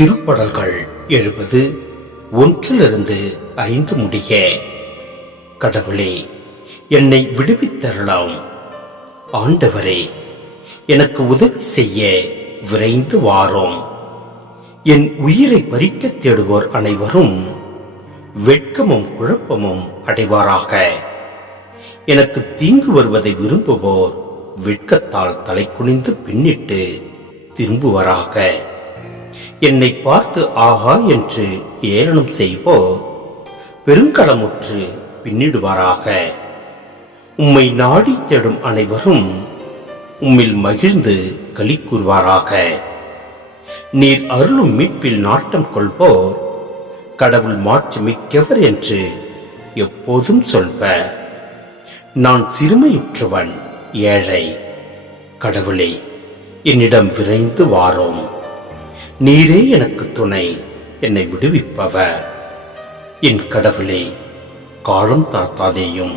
திருப்படல்கள் எழுபது ஒன்றிலிருந்து ஐந்து முடிய கடவுளே என்னை விடுவித்தரலாம் ஆண்டவரே எனக்கு உதவி செய்ய விரைந்து வாரோம். என் உயிரை பறிக்கத் தேடுவோர் அனைவரும் வெட்கமும் குழப்பமும் அடைவாராக. எனக்கு தீங்கு வருவதை விரும்புவோர் வெட்கத்தால் தலை குனிந்து பின்னிட்டு திரும்புவராக. என்னை பார்த்து ஆஹா என்று ஏளனம் செய்வோர் பெருங்கலமுற்று பின்னிடுவாராக. உம்மை நாடி தேடும் அனைவரும் உம்மில் மகிழ்ந்து களி கூறுவாராக. நீர் அருளும் மீட்பில் நாட்டம் கொள்வோர் கடவுள் மாற்று மிக்கவர் என்று எப்போதும் சொல்வர். நான் சிறுமையுற்றவன் ஏழை. கடவுளே என்னிடம் விரைந்து வாரோம். நீரே எனக்கு துணை என்னை விடுவிப்பவர். என் கடவுளே காலம் தாழ்த்தாதேயும்